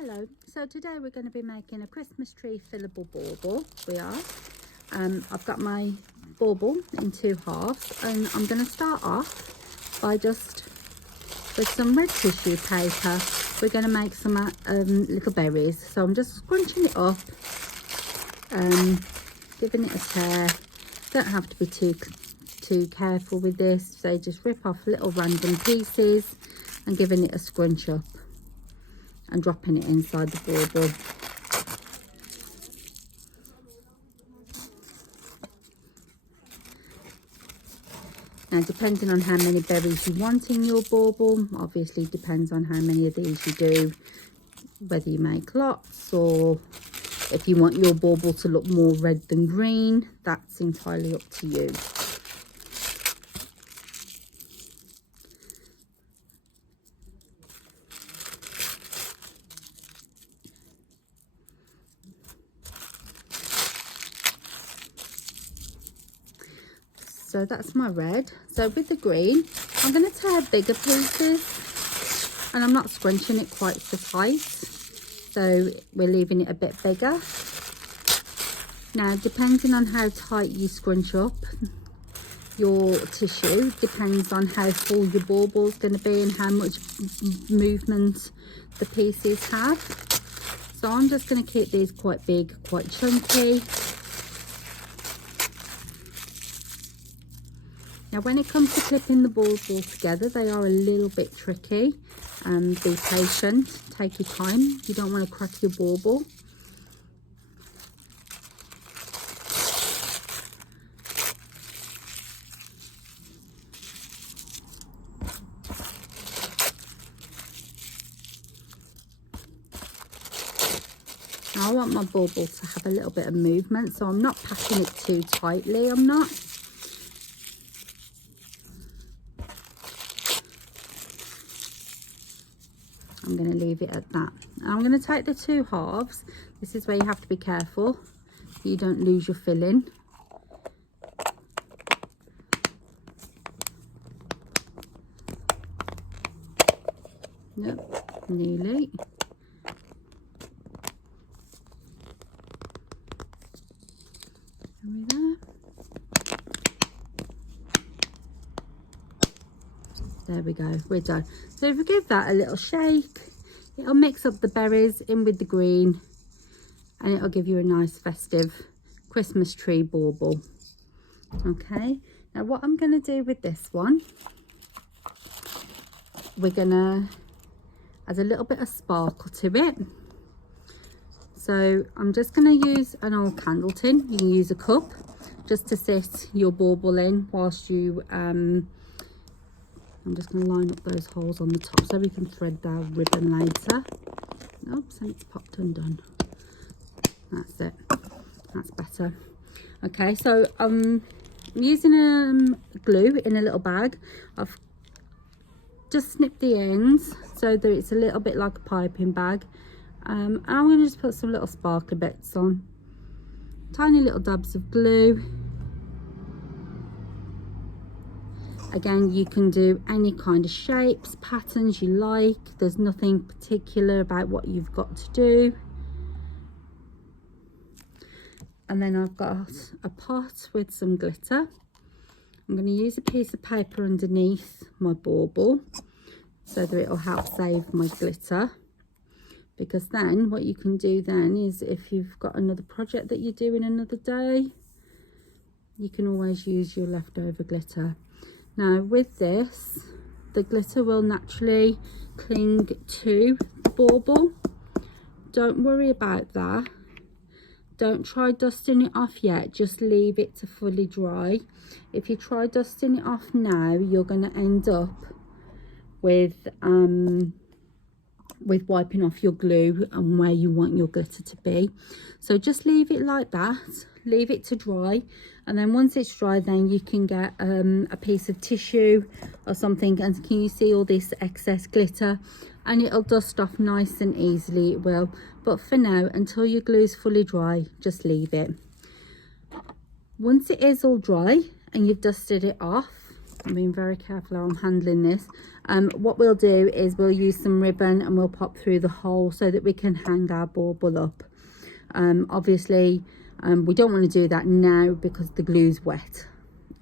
Hello, so today we're going to be making a Christmas tree fillable bauble. I've got my bauble in 2 halves, and I'm going to start off by just with some red tissue paper. We're going to make some little berries, so I'm just scrunching it up, giving it a tear. Don't have to be too careful with this, so just rip off little random pieces and giving it a scrunch up and dropping it inside the bauble. Now, depending on how many berries you want in your bauble, obviously depends on how many of these you do, whether you make lots or if you want your bauble to look more red than green, that's entirely up to you. So that's my red. So with the green, I'm going to tear bigger pieces, and I'm not scrunching it quite so tight, so we're leaving it a bit bigger. Now, depending on how tight you scrunch up your tissue, depends on how full your bauble is going to be and how much movement the pieces have. So I'm just going to keep these quite big, quite chunky. Now, when it comes to clipping the balls all together, they are a little bit tricky. Be patient, take your time. You don't want to crack your bauble. I want my bauble to have a little bit of movement, so I'm not packing it too tightly. I'm not. I'm going to leave it at that. I'm going to take the 2 halves. This is where you have to be careful you don't lose your filling. Nope, nearly. There we go, we're done. So if we give that a little shake, it'll mix up the berries in with the green, and it'll give you a nice festive Christmas tree bauble. Okay, now what I'm going to do with this one, we're going to add a little bit of sparkle to it. So I'm just going to use an old candle tin. You can use a cup just to sit your bauble in whilst you I'm just going to line up those holes on the top so we can thread our ribbon later. Oops, and it's popped undone. That's it. That's better. Okay, so I'm using glue in a little bag. I've just snipped the ends so that it's a little bit like a piping bag. And I'm going to just put some little sparkly bits on. Tiny little dabs of glue. Again, you can do any kind of shapes, patterns you like. There's nothing particular about what you've got to do. And then I've got a pot with some glitter. I'm going to use a piece of paper underneath my bauble so that it'll help save my glitter. Because then what you can do then is, if you've got another project that you're doing another day, you can always use your leftover glitter. Now with this, the glitter will naturally cling to the bauble. Don't worry about that. Don't try dusting it off yet, just leave it to fully dry. If you try dusting it off now, you're going to end up with wiping off your glue and where you want your glitter to be. So just leave it like that, leave it to dry, and then once it's dry, then you can get a piece of tissue or something, and can you see all this excess glitter, and it'll dust off nice and easily. It will, but for now, until your glue is fully dry, just leave it. Once it is all dry and you've dusted it off, I'm being very careful how I'm handling this. What we'll do is we'll use some ribbon and we'll pop through the hole so that we can hang our bauble up. Obviously, we don't want to do that now because the glue's wet,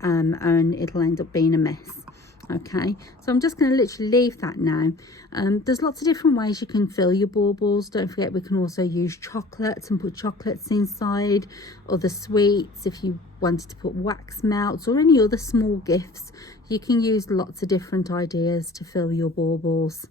and it'll end up being a mess. Okay, so I'm just going to literally leave that now. There's lots of different ways you can fill your baubles. Don't forget, we can also use chocolates and put chocolates inside, other sweets. If you wanted to put wax melts or any other small gifts, you can use lots of different ideas to fill your baubles.